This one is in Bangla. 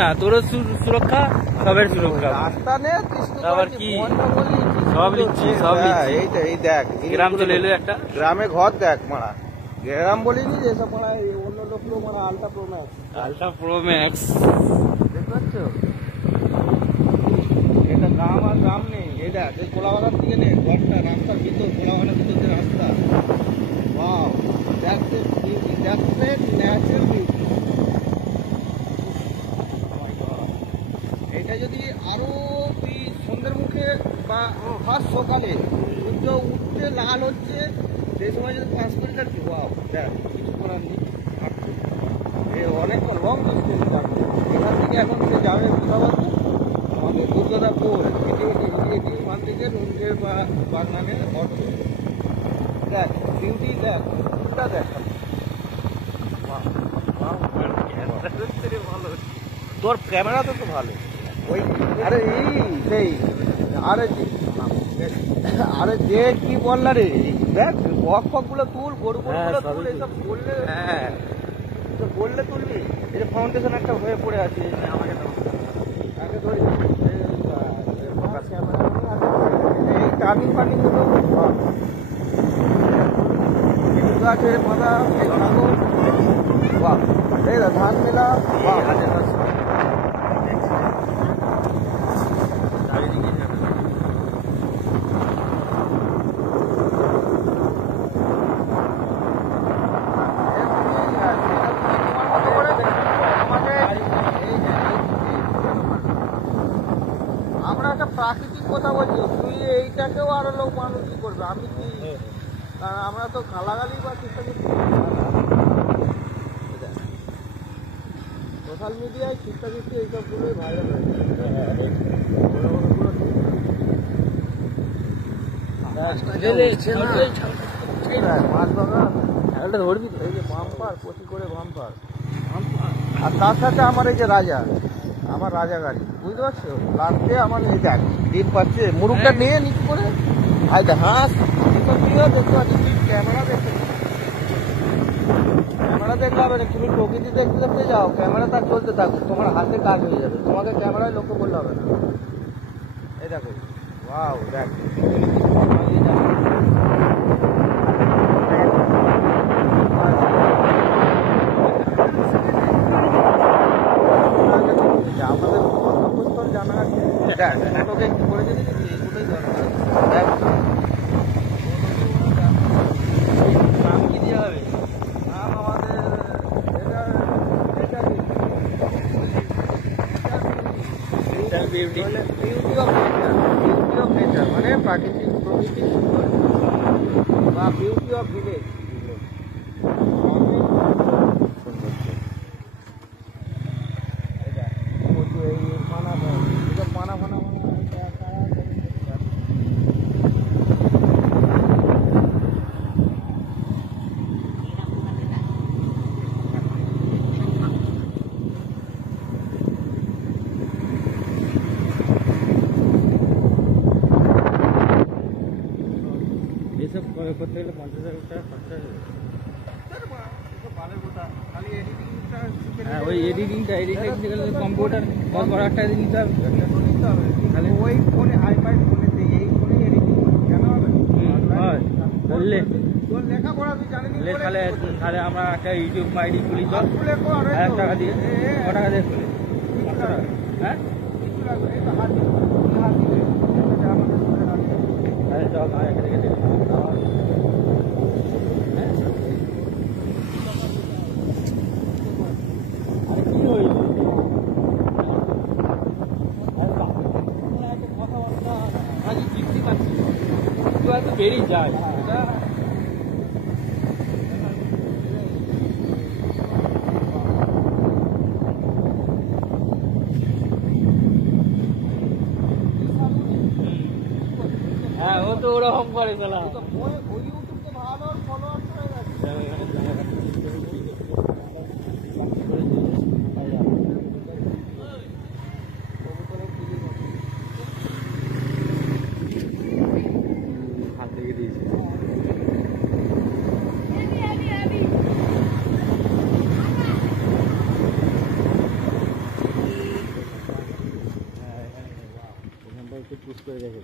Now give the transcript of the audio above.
না তোর সুরক্ষা সবের সুরক্ষা রাস্তা নেই আবার কি সব লিখছি সব লিখছি এই দেখ গ্রাম চলে এলো একটা গ্রামে ঘর দেখ মারা গ্রাম বলিনি যে সব মারা অন্য লোক মারা আলট্রা প্রো ম্যাক্স দেখতে পাচ্ছ এটা গ্রাম আর গ্রাম নেই এই দেখ এই কোলাওয়ালার দিকে নেই ঘরটা রাস্তার ভিতর কোলাওয়ালার ভিতর যে রাস্তা ওয়াও দ্যাটস ন্যাচারাল বিউটি এটা যদি আরো তুই সন্ধ্যের মুখে বা ফার্স্ট সকালে সূর্য উঠতে লাল হচ্ছে সেই সময় যদি 5 মিনিট কি ওয়াও দেখ কিছু করার নেই অনেকটা লং ডিস্টেন্স যাবে এখান থেকে এখন সে যাবে কোথাও আমাদের দুর্গাপুর হেঁটে ওখান থেকে রঞ্জের বা বাগনানের অটো দেখ বিউটি দেখ ফুলটা দেখ তোর ক্যামেরা তো ভালো ওই আরে সেই আরে যে কি বল না রে দেখ বক ফক গুলো তুল গরু গুলো তুল এসব বললে হ্যাঁ বললে তুলবি এই যে ফাউন্ডেশন একটা হয়ে পড়ে আছে আমাকে আগে ধরি এই টার্নিং ফার্নিং গুলো গাছের পাতা এই ছাগল বাহ এই ধান মেলা বাহ আমরা একটা প্রাকৃতিক কথা বলছি তুই এইটাকেও আরো লোক মানুষ কি করবে আমি কি কারণ আমরা তো গালাগালি বা সোশ্যাল মিডিয়ায় খিস্তাখিস্তি এইসবগুলোই ভাইরাল হয়েছে মাছ বাগান ধরবি তো এই যে বাম্পার প্রতি করে বাম্পার আর তার সাথে আমার এই যে রাজা আমার রাজা গাড়ি বুঝতে পারছো লাস্টে আমার এই দেখ ডিম পাচ্ছে মুরুখটা নিয়ে নিচু করে আই দেখ হাঁস দেখতে পাচ্ছি ক্যামেরা দেখলে হবে না তুমি প্রকৃতি দেখতে দেখতে যাও ক্যামেরা তার চলতে থাকুক তোমার হাতে কাজ হয়ে যাবে তোমাকে ক্যামেরায় লক্ষ্য করলে হবে না এই দেখো ওয়াও দেখ আমাদের অভ্যস্তর জানা আছে দেখ ফটোকে একটু করে দিতে এগুলোই দরকার দেখ নাম কি দেওয়া হবে নাম আমাদের বিউটি অফ নেচার মানে প্রাকৃতিক প্রকৃতির সুন্দর বা বিউটি অফ ভিলেজ এসব করতে গেলে 50,000 টাকা খরচা হবে হ্যাঁ ওই এডিটিংটা করতে গেলে কম্পিউটার 10-12 টাকা নিতে হবে তাহলে ওই ফোনে আইপ্যাড ফোনে এই ফোনে এডিটিং কেন হবে বললে তোর লেখাপড়া তুই জানিস তাহলে আমরা একটা ইউটিউব আইডি খুলি তো 1000 টাকা দিয়ে 100 টাকা দিয়ে খুলি হ্যাঁ কিছু লাগবে এই তো হাত দিয়ে চল বেরিয়ে যায় হ্যাঁ ও তো ওরকম করে চলা ভালো ফলোয়ার একটু পুশ করে রেখে দাও।